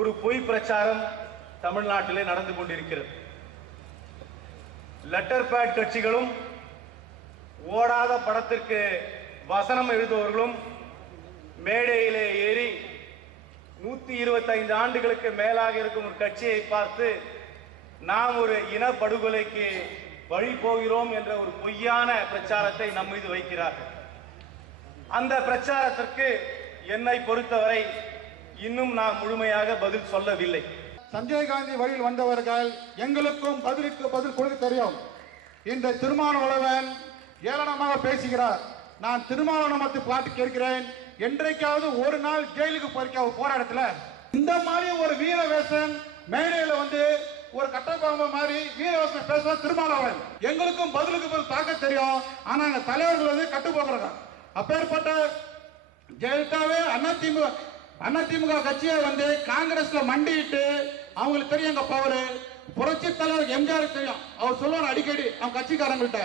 ஒரு பொய் பிரச்சாரம் தமிழ்நாட்டிலே நடந்து கொண்டிருக்கிறது. லெட்டர் பேட் கட்சிகளும் ஓடாத படத்திற்கு வசனம் எழுதுபவர்களும் மேடையிலே ஏறி 125 ஆண்டுகளுக்கு மேலாக இருக்கும் ஒரு கட்சியை பார்த்து நாம் ஒரு இனப்படுகொலைக்கு வழி போகிறோம் என்ற ஒரு பொய்யான பிரச்சாரத்தை நம் மீது வைக்கிறார்கள். அந்த பிரச்சாரத்திற்கு என்னை பொறுத்தவரை இன்னும் நாம் முழுமையாக பதில் சொல்லவில்லை. சஞ்சய் காந்தி வழியில் வந்தவர்கள் எங்களுக்கும் பதில் கொடுக்க தெரியும். இந்த திருமாவளவன் ஏளனமாக பேசுகிறார். நான் திருமாவளவனத்தை பாட்டு கேட்கிறேன். என்றைக்காவது ஒரு நாள் ஜெயிலுக்கு போராட்டத்துல இந்த மாதிரி ஒரு வீரவேசன் மேடையில வந்து ஒரு கட்டப்பாம்பு மாதிரி வீரவேசன் பேசுற திருமாவளவன் எங்களுக்கும் பதிலுக்கு தாக்க தெரியும். ஆனா எங்க தலைவர்கள் வந்து கட்டு போகிறாங்க. அப்பேற்பட்ட ஜெயலலிதாவே அதிமுக கட்சியை வந்து காங்கிரஸ்ல மண்டிட்டு அவங்களுக்கு தெரியும் எங்க பவர். புரட்சி தலைவர் எம்ஜிஆர் தெரியும். அவர் சொல்லுவார் அடிக்கடி அவங்க கட்சிக்காரங்கள்ட்ட,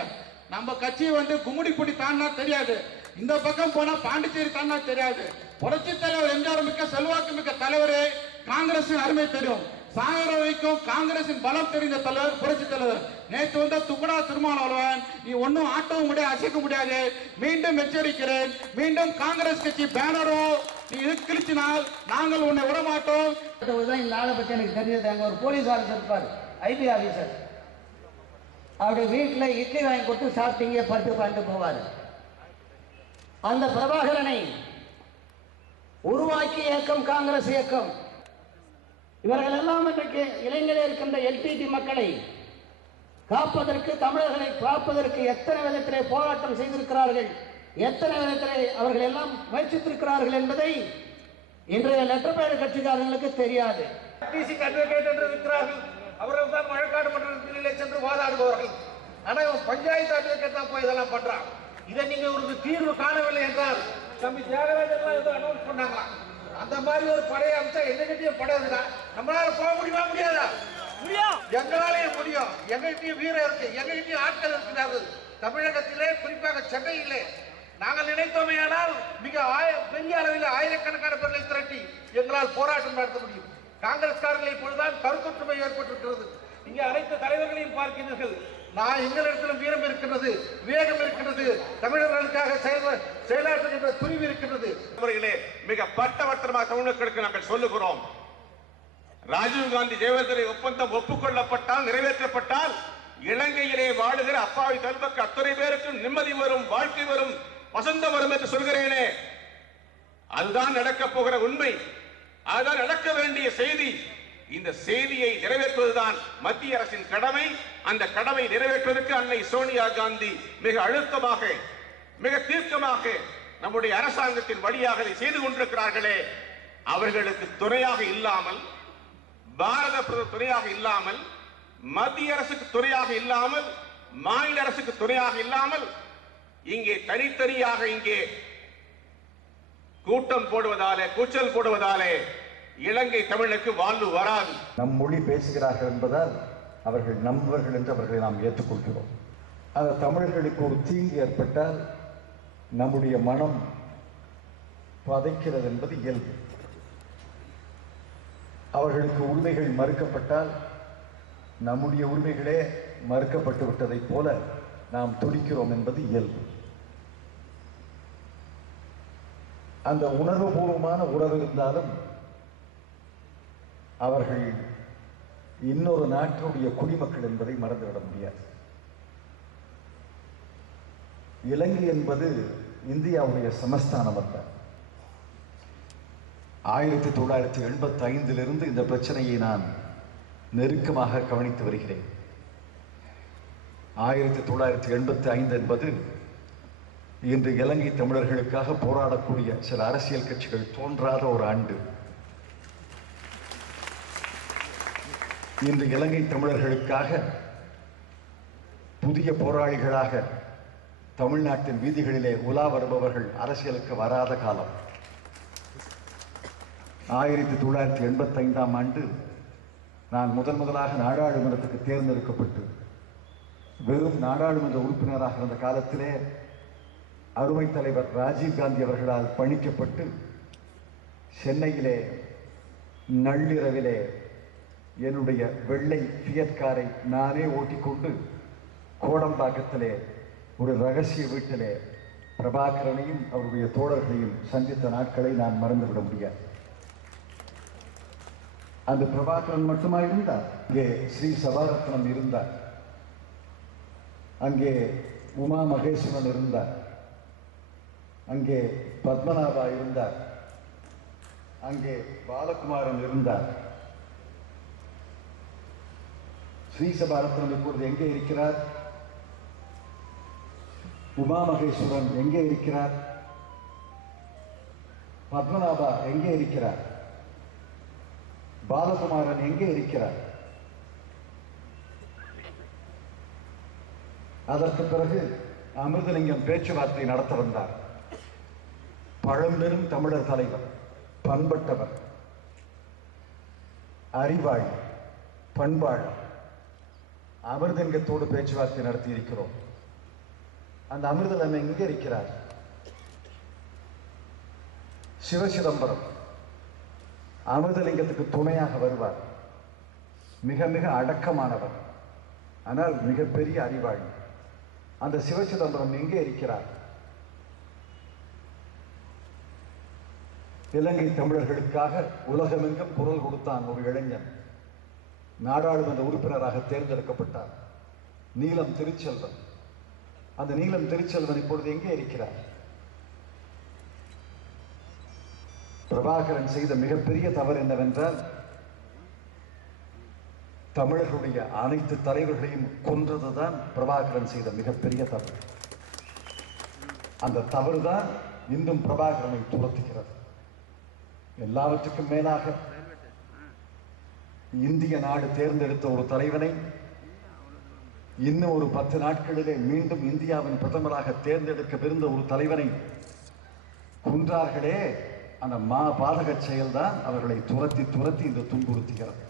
நம்ம கட்சி வந்து கும்மிடிப்பூடி தாண்டா தெரியாது, இந்த பக்கம் போனா பாண்டிச்சேரி தாண்டா தெரியாது. புரட்சி தலைவர் எம்ஜிஆர் மிக்க செல்வாக்கு மிக்க தலைவர். காங்கிரசின் அருமை தெரியும். சாகர வைக்கும் காங்கிரசின் பலம் தெரிந்த தலைவர் புரட்சி தலைவர். நேற்று வந்த துக்குடா திருமாவளவன் நீ ஒன்னும் ஆட்டவும் முடியாது, அசைக்க முடியாது. மீண்டும் எச்சரிக்கிறேன், மீண்டும் காங்கிரஸ் கட்சி பேனரோ நீ கிழிச்சினால் நாங்கள் உன்னை விட மாட்டோம். இந்த ஆளை பற்றி எனக்கு தெரிஞ்சது. அங்கே ஒரு போலீஸ் ஆஃபீஸர் இருப்பார், ஐபி ஆஃபீஸர். அவருடைய வீட்டில் இட்லி வாங்கி கொடுத்து சாப்பிட்டீங்க படுத்து பண்ணிட்டு போவார். அந்த பிரபாகரனை உருவாக்கிய இயக்கம் காங்கிரஸ் இயக்கம். இவர்கள் எல்லாம் இன்றைக்கு இளைஞர்கள் இருக்கின்ற எல்டிடி மக்களை காப்பதற்கு, தமிழர்களை காப்பதற்கு எத்தனை விதத்திலே போராட்டம் செய்திருக்கிறார்கள், எத்தனை விதத்திலே அவர்கள் எல்லாம் முயற்சித்திருக்கிறார்கள் என்பதை இன்றைய லெட்டர் பேட் கட்சிக்காரர்களுக்கு தெரியாது. அவர்கள் தான் வழக்காடு மன்றத்திலே சென்று வாதாடுபவர்கள். ஆனா இவன் பஞ்சாயத்து அட்வொகேட் தான் போய் இதெல்லாம் பண்றான். இதை நீங்க ஒரு தீர்வு காணவில்லை என்றால் தம்பி தியாகராஜன் ஏதோ அனௌன்ஸ் பண்ணாங்களா, அந்த மாதிரி ஒரு படையை அமைச்சா எங்ககிட்டயும் படையா நம்மளால போக முடியுமா? முடியாதா? எங்களாலேயும் முடியும். எங்ககிட்டயும் வீரம் இருக்கு, எங்ககிட்டயும் ஆட்கள் இருக்கிறார்கள். தமிழகத்திலே குறிப்பாக சென்னையிலே நாங்கள் நினைத்தோமையானால் மிக பெரிய அளவில் ஆயிரக்கணக்கான பேர்களை திரட்டி எங்களால் போராட்டம் நடத்த முடியும். காங்கிரஸ்காரர்களை இப்பொழுதுதான் கருத்தொற்றுமை ஏற்பட்டிருக்கிறது. இங்கே அனைத்து தலைவர்களையும் பார்க்கிறீர்கள். நான் எங்களிடத்திலும் வீரம் இருக்கின்றது, வேகம் இருக்கின்றது, தமிழர்களுக்காக செயலாற்றுகின்ற துணிவு இருக்கின்றது. மிக பட்டவர்த்தனமாக தமிழர்களுக்கு நாங்கள் சொல்லுகிறோம். ராஜீவ்காந்தி ஜெயவர்தனை ஒப்பந்தம் ஒப்புக்கொள்ளப்பட்டால், நிறைவேற்றப்பட்டால் இலங்கையிலே வாழுகிற அப்பாவி தலைவருக்கு அத்தனை பேருக்கும் நிம்மதி வரும், வாழ்க்கை வரும், வசந்தம் வரும் என்று சொல்கிறேனே, அதுதான் நடக்கப் போகிற உண்மை, அதுதான் நடக்க வேண்டிய செய்தி. இந்த செய்தியை நிறைவேற்றுவதுதான் மத்திய அரசின் கடமை. அந்த கடமை நிறைவேற்றுவதற்கு அன்னை சோனியா காந்தி மிக அழுத்தமாக, மிக தீர்க்கமாக நம்முடைய அரசாங்கத்தின் வழியாக இதை செய்து கொண்டிருக்கிறார்களே, அவர்களுக்கு துணையாக இல்லாமல், பாரத பிரதமர் துணையாக இல்லாமல், மத்திய அரசுக்கு துணையாக இல்லாமல், மாநில அரசுக்கு துணையாக இல்லாமல் இங்கே தனித்தனியாக இங்கே கூட்டம் போடுவதாலே, கூச்சல் போடுவதாலே இலங்கை தமிழுக்கு வாழ்வு வராது. நம் மொழி பேசுகிறார்கள் என்பதால் அவர்கள் நம்பவர்கள் என்று அவர்களை நாம் ஏற்றுக்கொள்கிறோம். அந்த தமிழர்களுக்கு ஒரு தீங்கு ஏற்பட்டால் நம்முடைய மனம் பதைக்கிறது என்பது இயல்பு. அவர்களுக்கு உரிமைகள் மறுக்கப்பட்டால் நம்முடைய உரிமைகளே மறுக்கப்பட்டு விட்டதைப் போல நாம் துடிக்கிறோம் என்பது இயல்பு. அந்த உணர்வுபூர்வமான உறவு இருந்தாலும் அவர்கள் இன்னொரு நாட்டினுடைய குடிமக்கள் என்பதை மறந்துவிட முடியாது. இலங்கை என்பது இந்தியாவுடைய சமஸ்தானம் அல்ல. 1985 இந்த பிரச்சனையை நான் நெருக்கமாக கவனித்து வருகிறேன். 1985 என்பது இன்று இலங்கை தமிழர்களுக்காக போராடக்கூடிய சில அரசியல் கட்சிகள் தோன்றாத ஒரு ஆண்டு. இன்று இலங்கை தமிழர்களுக்காக புதிய போராளிகளாக தமிழ்நாட்டின் வீதிகளிலே உலா வருபவர்கள் அரசியலுக்கு வராத காலம். 1985 நான் முதலாக நாடாளுமன்றத்துக்கு தேர்ந்தெடுக்கப்பட்டு வெறும் நாடாளுமன்ற உறுப்பினராக இருந்த காலத்திலே அருமை தலைவர் ராஜீவ்காந்தி அவர்களால் பணிக்கப்பட்டு சென்னையிலே நள்ளிரவிலே என்னுடைய வெள்ளை ஃபியட் காரை நானே ஓட்டிக்கொண்டு கோடம்பாக்கத்திலே ஒரு ரகசிய வீட்டிலே பிரபாகரனையும் அவருடைய தோழர்களையும் சந்தித்த நாட்களை நான் மறந்துவிட முடியாது. அந்த பிரபாகரன் மட்டுமா இருந்தார், அங்கே ஸ்ரீ சபாரத்னம் இருந்தார், அங்கே உமா மகேஸ்வரன் இருந்தார், அங்கே பத்மநாபா இருந்தார், அங்கே பாலகுமாரன் இருந்தார். ஸ்ரீ சபாரத்னம் இப்பொழுது எங்கே இருக்கிறார்? உமா மகேஸ்வரன் எங்கே இருக்கிறார்? பத்மநாபா எங்கே இருக்கிறார்? பாலகுமாரன் எங்கே இருக்கிறார்? அதற்கு பிறகு அமிர்தலிங்கம் பேச்சுவார்த்தை நடத்த வந்தார். பழம்பெரும் தமிழர் தலைவர், பண்பட்டவர், அறிவாளி, பண்பாளர் அமிர்தலிங்கத்தோடு பேச்சுவார்த்தை நடத்தி இருக்கிறோம். அந்த அமிர்தலிங்கம் எங்கே இருக்கிறார்? சிவசிதம்பரம் அமிர்தலிங்கத்துக்கு துணையாக வருவார். மிக மிக அடக்கமானவர், ஆனால் மிகப்பெரிய அறிவாளி. அந்த சிவசிதம்பரம் எங்கே இருக்கிறார்? இலங்கை தமிழர்களுக்காக உலகமெங்கும் குரல் கொடுத்தான் ஒரு இளைஞன். நாடாளுமன்ற உறுப்பினராக தேர்ந்தெடுக்கப்பட்டார். நீலம் திருச்செல்வன். அந்த நீலம் திருச்செல்வன் இப்பொழுது எங்கே இருக்கிறார்? பிரபாகரன் செய்த மிகப்பெரிய தவறு என்னவென்றால், தமிழர்களுடைய அனைத்து தலைவர்களையும் கொன்றதுதான் பிரபாகரன் செய்த மிகப்பெரிய தவறு. அந்த தவறுதான் இன்னும் பிரபாகரனை துரத்துகிறது. எல்லாவற்றுக்கும் மேலாக இந்திய நாடு தேர்ந்தெடுத்த ஒரு தலைவனை இன்னும் ஒரு 10 நாட்களிலே மீண்டும் இந்தியாவின் பிரதமராக தேர்ந்தெடுக்கவிருந்த ஒரு தலைவனை கொன்றார்களே, அந்த பாதக செயல்தான் அவர்களை துரத்தி துரத்தி இந்த துன்புறுத்துகிறது.